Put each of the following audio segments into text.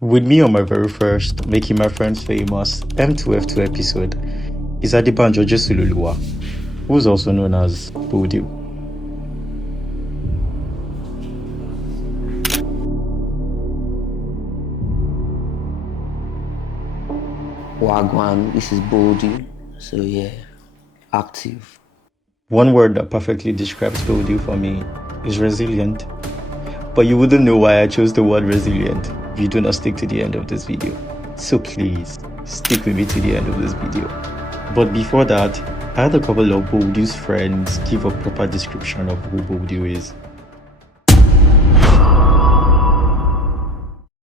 With me on my very first Making My Friends Famous M2F2 episode is Adebanjo Jesuloluwa, who's also known as Boldew. Wagwan, this is Boldew. So yeah, active. One word that perfectly describes Boldew for me is resilient. But you wouldn't know why I chose the word resilient if you do not stick to the end of this video. So please, stick with me to the end of this video. But before that, I had a couple of Boldew's friends give a proper description of who Boldew is.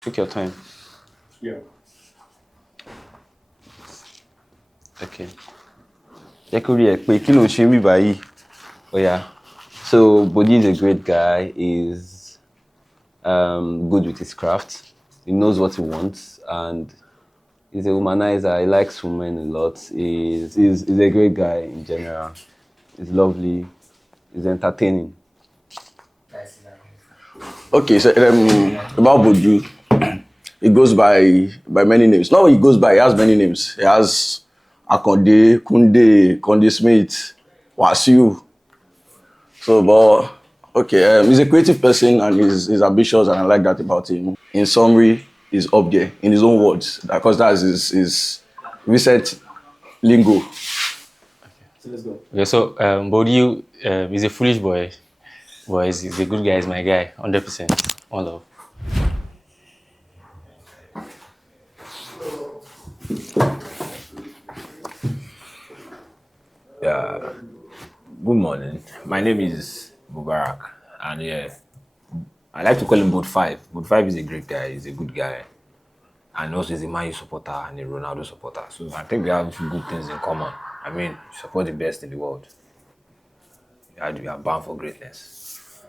Take your time. Yeah. Okay. Oh yeah. So Boldew is a great guy. He's good with his craft. He knows what he wants, and he's a womanizer. He likes women a lot. He's a great guy in general. He's lovely. He's entertaining. Okay, so about Boldew, he goes by many names. Not he goes by, he has many names. He has Akonde, Konde Smith, Wasiu. So, but okay, he's a creative person and he's ambitious, and I like that about him. In summary, he's up there in his own words, because that's his recent lingo. So let's go. Okay, so Boldew is a foolish boy, but he's a good guy. He's my guy, 100%. All love. Yeah. Good morning. My name is Mubarak, and yeah, I like to call him Boat 5. Boat 5 is a great guy. He's a good guy, and also he's a Man U supporter and a Ronaldo supporter. So I think we have a few good things in common. I mean, support the best in the world. We are bound for greatness.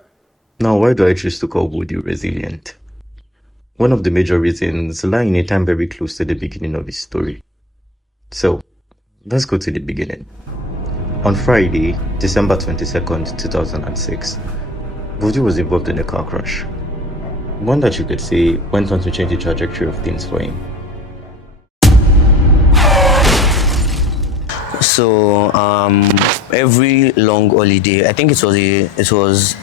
Now, why do I choose to call Boldew resilient? One of the major reasons lie in a time very close to the beginning of his story. So, let's go to the beginning. On Friday, December 22nd, 2006, Boldew was involved in a car crash. One that you could say went on to change the trajectory of things for him. So every long holiday, I think it was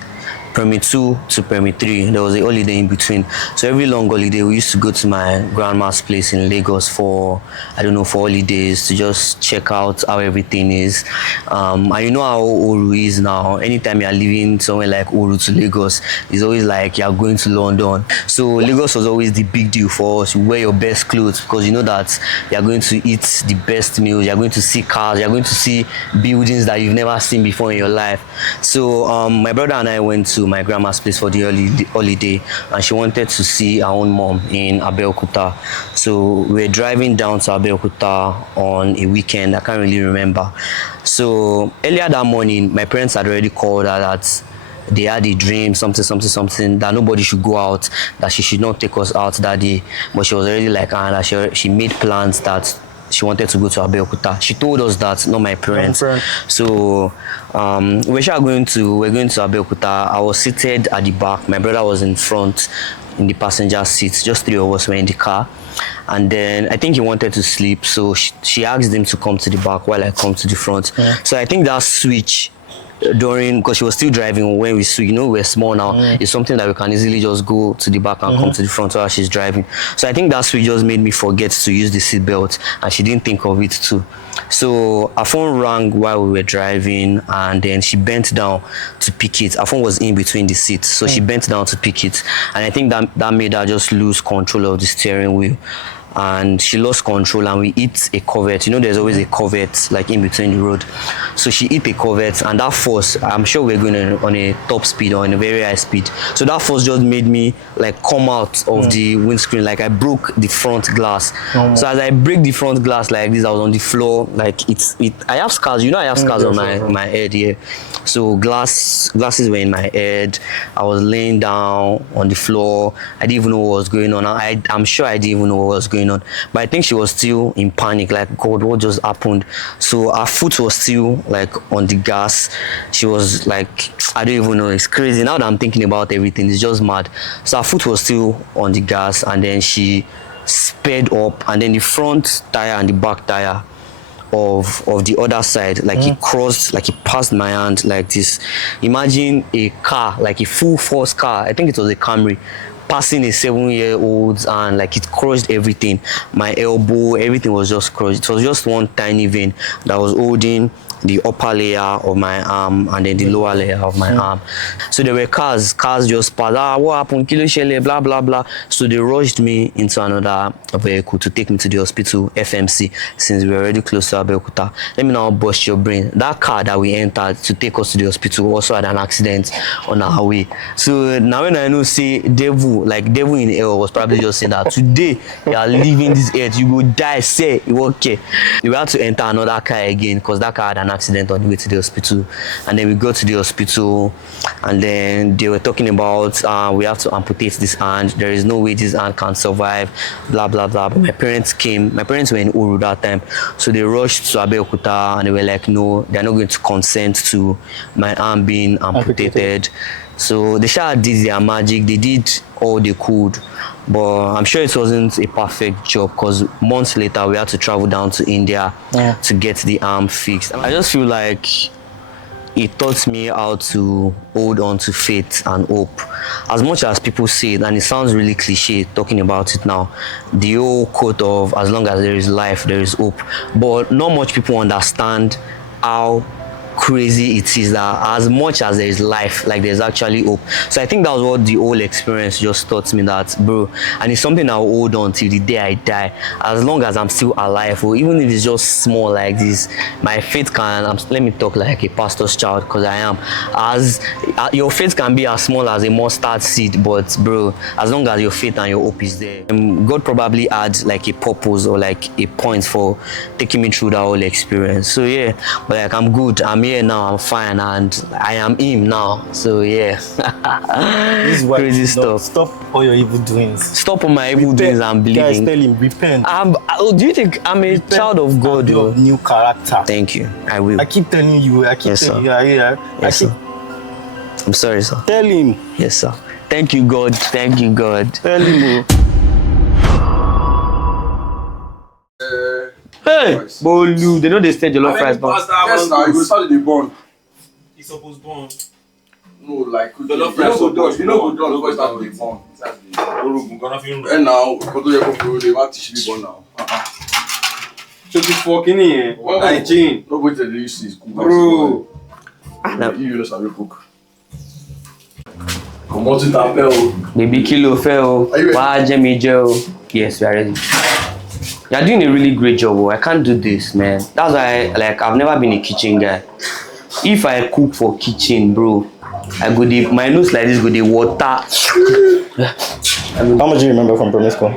Primary 2 to Primary 3, there was a holiday in between. So every long holiday, we used to go to my grandma's place in Lagos for holidays, to just check out how everything is. And you know how Oru is now. Anytime you're leaving somewhere like Oru to Lagos, it's always like you're going to London. So Lagos was always the big deal for us. You wear your best clothes because you know that you're going to eat the best meals, you're going to see cars, you're going to see buildings that you've never seen before in your life. So my brother and I went to my grandma's place for the holiday, and she wanted to see her own mom in Abeokuta. So we were driving down to Abeokuta on a weekend. I can't really remember. So earlier that morning, my parents had already called her that they had a dream, something, that nobody should go out, that she should not take us out that day. But she was already like, that she made plans that she wanted to go to Abeokuta. She told us that, not my parents. So we're going to Abeokuta. I was seated at the back. My brother was in front in the passenger seat. Just three of us were in the car. And then I think he wanted to sleep. So she asked him to come to the back while I come to the front. Yeah. So I think that switch because she was still driving when we switch, we're small now. It's something that we can easily just go to the back and come to the front while she's driving. So I think that switch just made me forget to use the seatbelt, and she didn't think of it too. So her phone rang while we were driving, and then she bent down to pick it. Her phone was in between the seats, so she bent down to pick it, and I think that made her just lose control of the steering wheel. And she lost control, and we hit a covert. There's always a covert like in between the road. So she hit a covert, and that force, I'm sure we're going on a top speed or in a very high speed. So that force just made me like come out of the windscreen, like I broke the front glass. So as I break the front glass like this, I was on the floor. Like I have scars. I have scars on my head here. So glasses were in my head. I was laying down on the floor. I didn't even know what was going on. I'm sure I didn't even know what was going on. But I think she was still in panic, like, God, what just happened? So her foot was still like on the gas. She was like, I don't even know. It's crazy. Now that I'm thinking about everything, it's just mad. So her foot was still on the gas, and then she sped up, and then the front tire and the back tire of the other side, like it crossed, like it passed my hand like this. Imagine a car, like a full force car, I think it was a Camry, passing a 7-year-old, and like it crushed everything. My elbow, everything was just crushed. It was just one tiny vein that was holding the upper layer of my arm and then the lower layer of my arm. So there were cars just passed. What happened? Kilo shele, blah blah blah. So they rushed me into another vehicle to take me to the hospital, FMC, since we were already close to Abeokuta. Let me now bust your brain. That car that we entered to take us to the hospital also had an accident on our way. So now when I know, say devil in hell was probably just saying that today you are leaving this earth, you will die, say you okay. We had to enter another car again because that car had an accident on the way to the hospital. And then we go to the hospital, and then they were talking about we have to amputate this hand, there is no way this hand can survive, blah blah blah. But my parents were in Uru that time, so they rushed to Abeokuta and they were like, no, they're not going to consent to my arm being amputated. So they did their magic, they did all they could, but I'm sure it wasn't a perfect job because months later we had to travel down to India to get the arm fixed. I just feel like it taught me how to hold on to faith and hope. As much as people say it, and it sounds really cliche talking about it now, the whole quote of as long as there is life, there is hope, but not much people understand how crazy it is that as much as there is life, like there's actually hope. So I think that was what the whole experience just taught me, that bro, and it's something I'll hold on till the day I die. As long as I'm still alive, or even if it's just small like this, my faith can, let me talk like a pastor's child because I am, as your faith can be as small as a mustard seed, but bro, as long as your faith and your hope is there, God probably had like a purpose or like a point for taking me through that whole experience. So yeah, but like I'm good, I'm here now, I'm fine, and I am him now. So yeah. This is why crazy stuff. Stop all your evil doings. Stop all my evil doings and believing. Guys, tell him, repent. Do you think I'm a child of God? Your new character. Thank you. I will. I keep telling you. Yes, sir. Yes, sir. I'm sorry, sir. Tell him. Yes, sir. Thank you, God. Thank you, God. Tell him. Hey, Boldew, they know they said jollof rice, but Yes, now you started the bond. He's supposed born. No, like The love rice suppose you know, go because that's the bond. Orogun gonna feel And now, because you go, they want to ship born now. so this fucking here. Hygiene. Nobody tell you see is cool. Bro. You just have a cook. Come on to that baby kilo fell. Are you ready? Why Jimmy Joe? Yes, we are ready. You're doing a really great job. I can't do this, man. That's why, like, I've never been a kitchen guy. If I cook for kitchen, bro, I go the my nose like this, go the water. How much do you remember from primary school?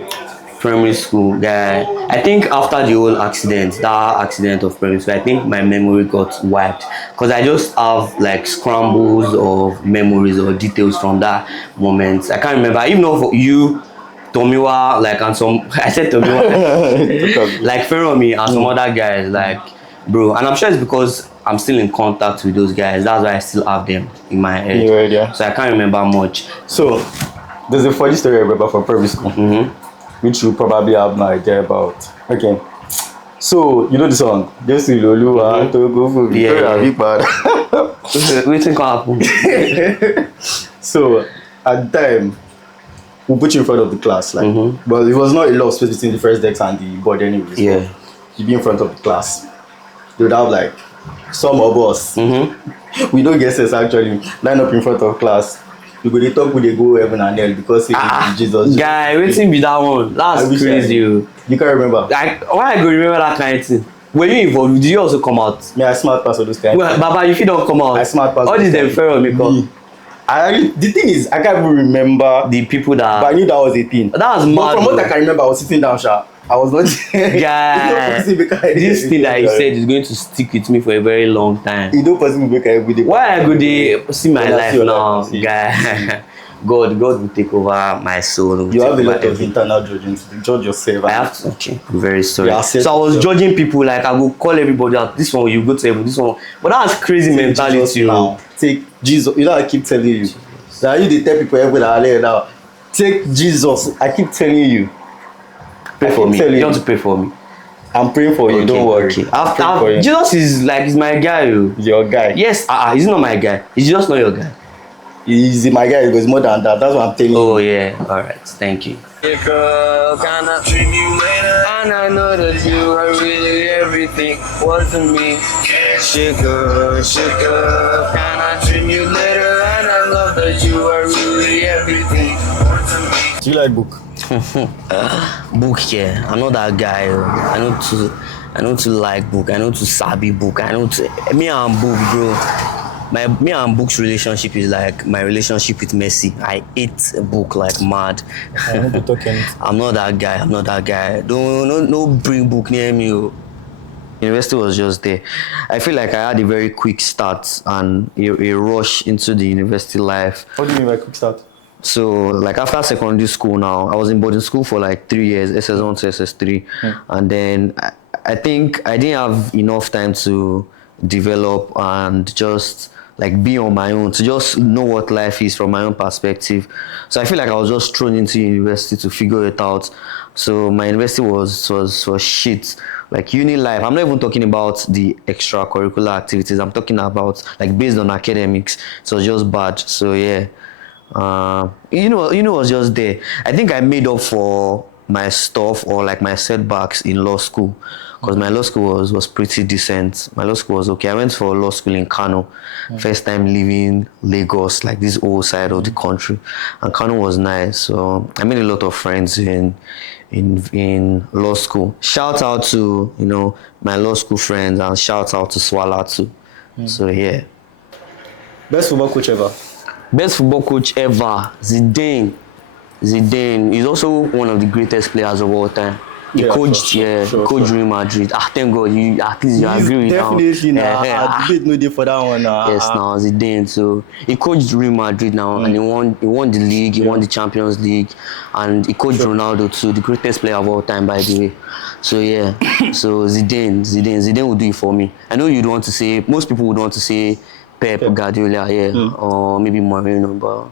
Primary school, guy. I think after the whole accident, that accident of primary school, I think my memory got wiped because I just have like scrambles of memories or details from that moment. I can't remember. Even though for you, Tomiwa, like, and some, I said Tomiwa, like Feromi and some other guys, like, bro, and I'm sure it's because I'm still in contact with those guys. That's why I still have them in my head. Yeah. So I can't remember much. So, there's a funny story I remember from primary school, which you probably have no idea about. Okay. So, you know the song? Jesuloluwa Adebanjo. Yeah. Big bad. Waiting can happen. So, at the time, we put you in front of the class, like, but it was not a lot of space between the first desk and the board anyways. Yeah. You be in front of the class. They would have like some of us. We don't get sense actually. Line up in front of class. You go they talk with they go heaven and hell because Jesus. Guy, waiting be that one. That's crazy. You can't remember. Like, why I go remember that kind of thing? Were you involved? Did you also come out? Me, I smart pass all those kind. Well, Baba, if you don't come out, I smart pass. all this them fair me. The thing is, I can't even remember The people that. but I knew that was a thing. That was mad. But from what I can remember, I was sitting down, sha. I was not. Guy, this thing that you said is going to stick with me for a very long time. You don't possibly make every day. Why I go there see my life your now, life, guy? God will take over my soul. You have a lot of internal judging to judge yourself. I have to. Okay, I'm very sorry. Yeah, so I was judging people, like I will call everybody out. This one you go to heaven. This one, but that's crazy mentality. Now take Jesus, you know, I keep telling you. Now you dey tell people everywhere that are there now. Take Jesus. I keep telling you. Pray for me. You want to pray for me? I'm praying for you. Don't worry. Okay. I'm praying for you. Jesus is like, he's my guy. Your guy. Yes. He's not my guy. He's just not your guy. He's my guy. Because more than that. That's what I'm telling you. Oh yeah. All right. Thank you. Girl, can I dream you later? And I know that you are really everything. What to me? Sugar, sugar. Can I dream you later? And I love that you are really everything. What to me? Do you like book? Book, yeah. I'm not that guy. I know to like book. I know to sabi book. I know to me and book, bro. Me and book's relationship is like my relationship with Messi. I hate a book like mad. I'm not that guy. Don't bring book near me. University was just there. I feel like I had a very quick start and a rush into the university life. What do you mean by quick start? So, like after secondary school now, I was in boarding school for like 3 years, SS1 to SS3. And then I think I didn't have enough time to develop and just like be on my own, to just know what life is from my own perspective. So I feel like I was just thrown into university to figure it out. So my university was shit. Like uni life, I'm not even talking about the extracurricular activities. I'm talking about like based on academics. So it's just bad. So yeah. It was just there. I think I made up for my stuff or like my setbacks in law school, because my law school was pretty decent. My law school was okay. I went for law school in Kano, first time leaving Lagos, like this old side of the country, and Kano was nice. So I made a lot of friends in law school. Shout out to my law school friends, and shout out to Swala too. So yeah. Best football coach ever? Best football coach ever, Zidane. He's also one of the greatest players of all time. He coached Real Madrid. Thank God, at least you agree with that. Definitely now. Debate no day for that one now. Yes, now Zidane. So he coached Real Madrid now, and he won the league. He won the Champions League, and he coached Ronaldo too, the greatest player of all time, by the way. So yeah, so Zidane would do it for me. I know you'd want to say, most people would want to say Pep Guardiola, or maybe Mourinho, but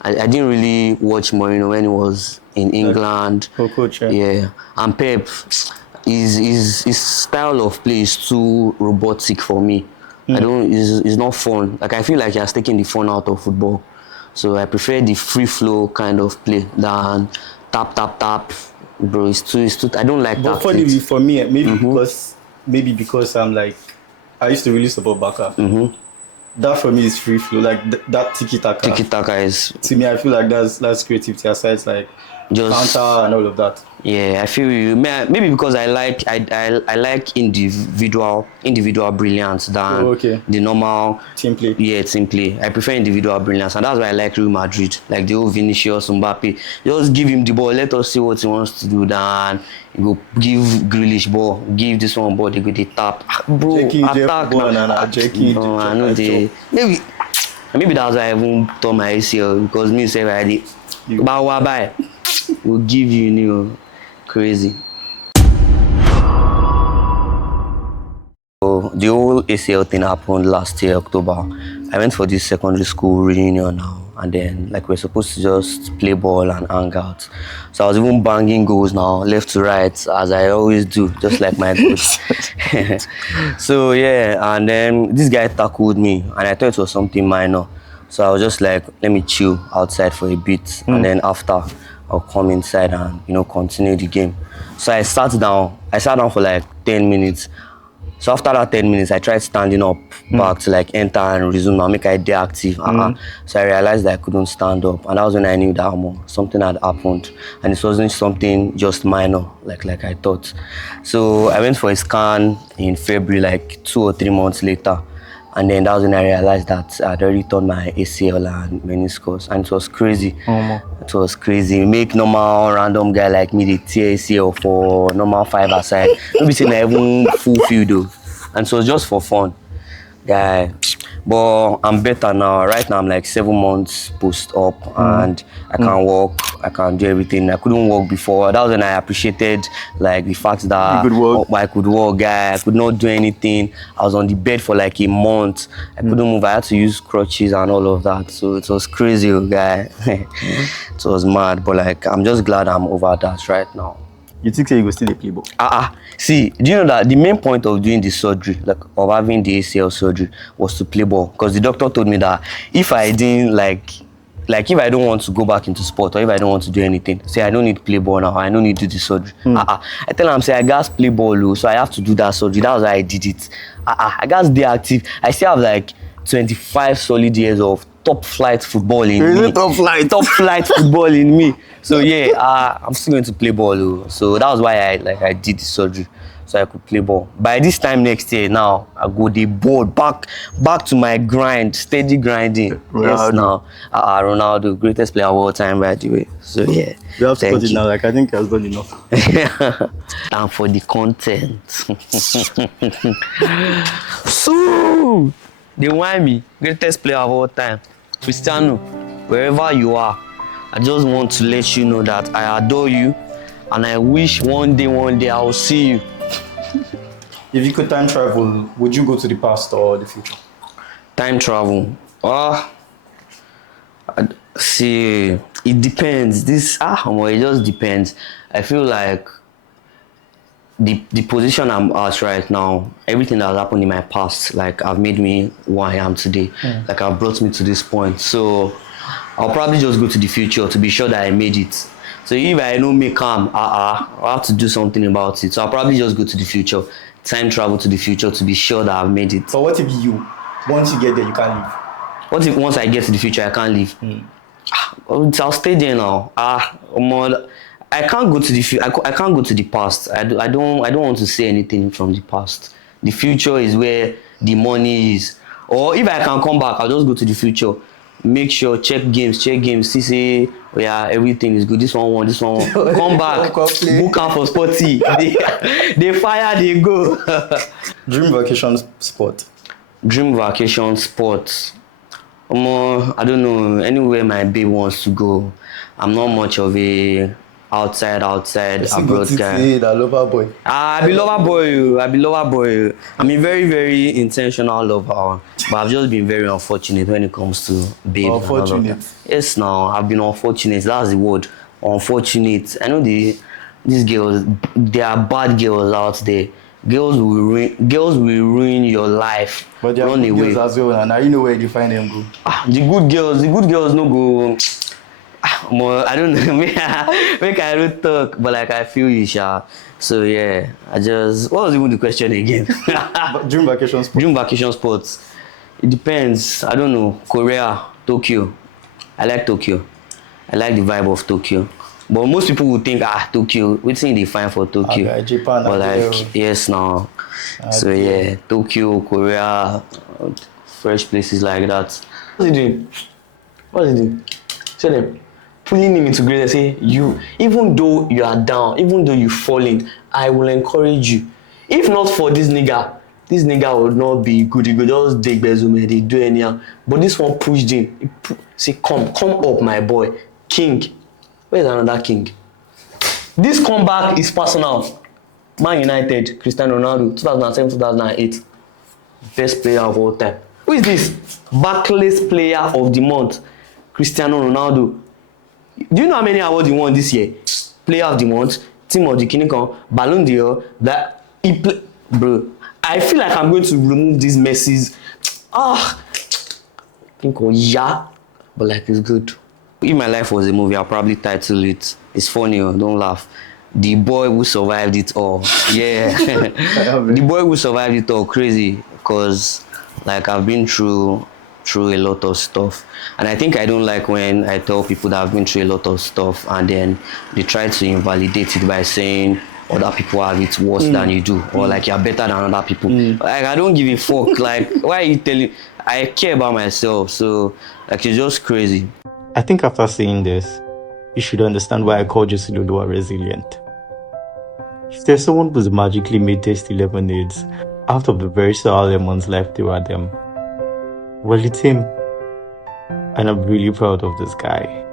I didn't really watch Mourinho when he was in England. Coach, and Pep, his style of play is too robotic for me. It's not fun. Like I feel like he has taken the fun out of football. So I prefer the free flow kind of play than tap. Bro, it's too. I don't like that. But funny for me, maybe because I'm like, I used to really support Barca. That for me is free flow, like that tiki-taka. Tiki-taka is... To me, I feel like that's creativity aside, like just counter and all of that. Yeah, I feel you. Maybe because I like individual brilliance than the normal team play. Yeah, team play. I prefer individual brilliance, and that's why I like Real Madrid. Like the old Vinicius, Mbappe. Just give him the ball, let us see what he wants to do. Then you go give Grealish ball, give this one ball, they go they tap. Bro, attack. I know they. Maybe that's why I even tore my ACL, because me say I did. Bye. We'll give you crazy. So the whole ACL thing happened last year, October. I went for this secondary school reunion now, and then like we're supposed to just play ball and hang out. So I was even banging goals now, left to right, as I always do, just like my coach. So yeah, and then this guy tackled me, and I thought it was something minor. So I was just like, let me chill outside for a bit, and then after I'll come inside and continue the game. So I sat down for like 10 minutes. So after that 10 minutes, I tried standing up back to like enter and resume and make I day active. So I realized that I couldn't stand up, and that was when I knew that something had happened, and it wasn't something just minor like I thought. So I went for a scan in February, like 2 or 3 months later. And then that was when I realized that I'd already torn my ACL and meniscus, and it was crazy. It was crazy. Make normal random guy like me the tear ACL for normal 5 aside. Nobody saying I even full field though, and so it was just for fun. Guy, But I'm better now. Right now I'm like 7 months post-op and I can walk, I can do everything. I couldn't walk before. That was when I appreciated like the fact that You could walk. I could walk, guy. I could not do anything. I was on the bed for like a month. I couldn't move. I had to use crutches and all of that. So it was crazy, guy. It was mad. But like I'm just glad I'm over that right now. You think say you go still dey play ball? See, do you know that the main point of doing the surgery, like of having the ACL surgery, was to play ball? Because the doctor told me that if I didn't like if I don't want to go back into sport or if I don't want to do anything, say I don't need to play ball now, I don't need to do the surgery. I tell him, say I got play ball, so I have to do that surgery. That was why I did it. I got stay active. I still have like 25 solid years of top flight football in me. Top flight football in me. So yeah, I'm still going to play ball. So that was why I did the surgery, so I could play ball. By this time next year, now I go the board back to my grind, steady grinding. Ronaldo. Yes, now Ronaldo, greatest player of all time, by the way. So yeah, You have to thank cut it you. now. Like I think he has done enough. And for the content. So they want me greatest player of all time, Cristiano. Wherever you are, I just want to let you know that I adore you, and I wish one day I will see you. If you could time travel, would you go to the past or the future? Time travel. See, it depends. It just depends. I feel like the position I'm at right now, everything that has happened in my past, like I've made me who I am today. Like I've brought me to this point. So I'll probably just go to the future to be sure that I made it. So if I don't make calm, I'll have to do something about it. So I'll probably just go to the future, time travel to the future to be sure that I've made it. But what if once you get there, you can't leave? What if once I get to the future, I can't leave? I'll stay there now. I can't go to the future. I can't go to the past. I don't want to say anything from the past. The future is where the money is. Or if I can come back, I'll just go to the future. Make sure, check games, see say, oh yeah, everything is good. This one won. Come back, book out for sporty. They fire, they go. Dream vacation spot. Dream vacation spot. I don't know, anywhere my babe wants to go. I'm not much of a outside abroad guy. That lover boy. I be lover boy. I'm a very, very intentional lover, but I've just been very unfortunate when it comes to babe. Unfortunate. Yes, now I've been unfortunate. That's the word. Unfortunate. I know these girls. There are bad girls out there. Girls will ruin your life. But there are Run good away. girls as well, and now you know where they find them go. The good girls no go. I don't know. Make I don't talk, but like I feel you, sha. So yeah, what was even the question again? But dream vacation spot. Dream vacation spots. It depends. I don't know. Korea, Tokyo. I like Tokyo. I like the vibe of Tokyo. But most people would think, Tokyo, what's in they find for Tokyo? Okay, Japan, but like, Tokyo. yes, now. So yeah, Tokyo, Korea, fresh places like that. What's he doing? Tell them, pulling him into greatness. Say, even though you are down, even though you're falling, I will encourage you. If not for this nigga would not be good. He could just dig Bezume, they do anyhow. But this one pushed him. Say, come up, my boy. King. Where's another king? This comeback is personal. Man United, Cristiano Ronaldo, 2007-2008. Best player of all time. Who is this? Barclays player of the month, Cristiano Ronaldo. Do you know how many awards he won this year? Player of the month, team of the Kinikon, Ballon d'Or. Bro, I feel like I'm going to remove these messes. But like it's good. If my life was a movie, I'll probably title it. It's funny, don't laugh. The boy who survived it all. Yeah. The boy who survived it all, crazy. Because like I've been through a lot of stuff. And I think I don't like when I tell people that I've been through a lot of stuff and then they try to invalidate it by saying other people have it worse than you do, or like you're better than other people. Like I don't give a fuck. Like why are you telling? I care about myself, so like it's just crazy. I think after saying this, you should understand why I call Jesuloluwa resilient. If there's someone who's magically made tasty lemonades out of the very sour lemons left over them, Well, it's him. And I'm really proud of this guy.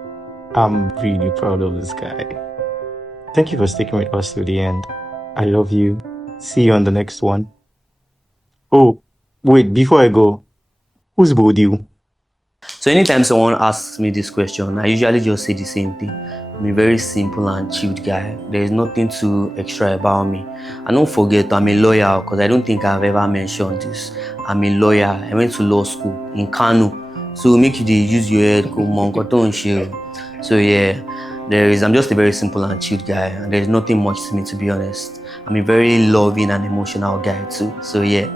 I'm really proud of this guy. Thank you for sticking with us to the end. I love you. See you on the next one. Oh, wait, before I go, who's Boldew? So anytime someone asks me this question, I usually just say the same thing. I'm a very simple and chilled guy. There is nothing too extra about me. And don't forget, I'm a lawyer, because I don't think I've ever mentioned this. I'm a lawyer. I went to law school in Kano. So make you use your head, so yeah, I'm just a very simple and chilled guy, and there's nothing much to me, to be honest. I'm a very loving and emotional guy too. So yeah.